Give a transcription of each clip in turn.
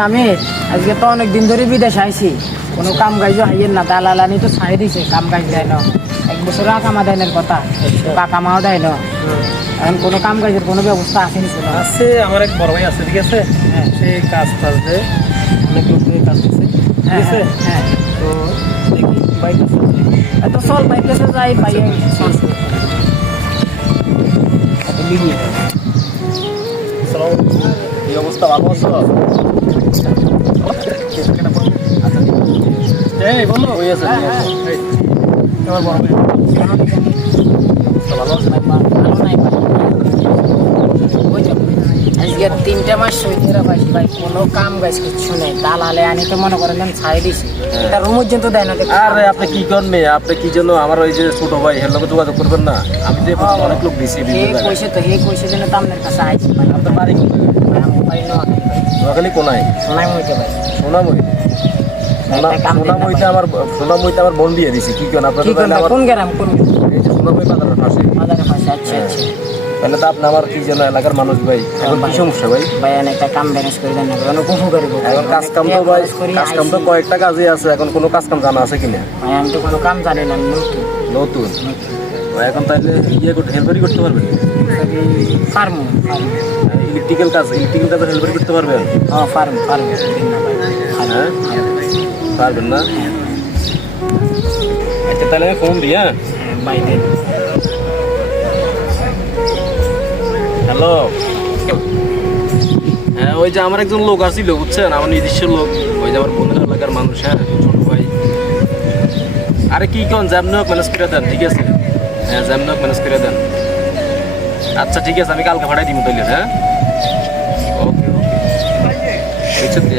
আমি আজকে তো অনেক দিন ধরে বিদেশ আইছি, কোনো কাম কাজও হাইয়ের না, দালালানি তো ছাই দিছে, কাম কাজ দেয় না, 1 বছর কামা দেনের কথা, কামাও দেয় না। এখন কোনো কাম কাজের কোনো ব্যবস্থা আসেনি? কোনো আছে, আমার এক বড় ভাই আছে, ঠিক আছে, সে কাজ টাজ দেয়, অনেক লোক নিয়ে কাজ দিচ্ছে, ঠিক আছে। হ্যাঁ, তো দেখি বাইক আছে, তো চল বাইকে যাই, পাই চল লিগিয়ে চলো। এই অবস্থা ভালো আছো? এই বলো, ওই আছে, আমার বড় ভাই ভালো আছে না? ভালো নাই আজকে 3টা মাস সইতে পাইছি ভাই, কোনো কাম কাজ কিছু নেই, দালালে আনি তো মনে করেন ছাই দিছি, এটা রুম পর্যন্ত দেয় না। আরে আপনি কি করবে, আপনি কি জন্য আমার ওই যে ছোট ভাই এর লোক যোগাযোগ করবেন না? আমি যে অনেক লোক দিছি, হে কইছে তো, হে কইছে যেন তো আপনার কাছে আইছি। আপনার বাড়ি নোয়াখালী কোনায়? সোনাই মইতে ভাই, সোনাময়ী। সোনাময়ীতে আমার বোন দিয়ে দিছি। কি কেন আপনার কোন গ্রাম, কোন এই যে সোনাময়ী বাজারের পাশে। বাজারের পাশে? আচ্ছা আচ্ছা। তাহলে তো আপনি আমার কি যেন এলাকার মানুষ ভাই, এখন কি সমস্যা ভাই? ভাই একটা কাম ম্যানেজ করে দেন, উপকার করবো। এখন কাজ কাম তো ভাই, কাজ কাম তো কয়েকটা কাজই আছে, এখন কোনো কাজ কাম জানা আছে কিনা? ভাই আমি তো কোনো কাম জানি না, নতুন এখন তাহলে হেল্পারি করতে পারবেন? ফার্ম ইলেকট্রিক্যাল কাজে হেল্পারি করতে পারবেন? ফার্ম হ্যাঁ, পারবেন না? আচ্ছা তাহলে আমি ফোন দিই। হ্যাঁ ভাই দেন। হ্যালো, হ্যাঁ ওই যে আমার একজন লোক আসছিল বুঝছেন, আমার নিজস্ব লোক, ওই যে আমার বোনের এলাকার মানুষ, হ্যাঁ ছোট ভাই। আরে কি কোন যেমন হোক ম্যানেজ করে দেন, ঠিক আছে? হ্যাঁ যেমন হোক ম্যানেজ করে দেন। আচ্ছা ঠিক আছে, আমি কালকে পাঠাই দিব তাইলে। হ্যাঁ ওকে ওকে,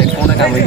এক ফোনে কাম হয়ে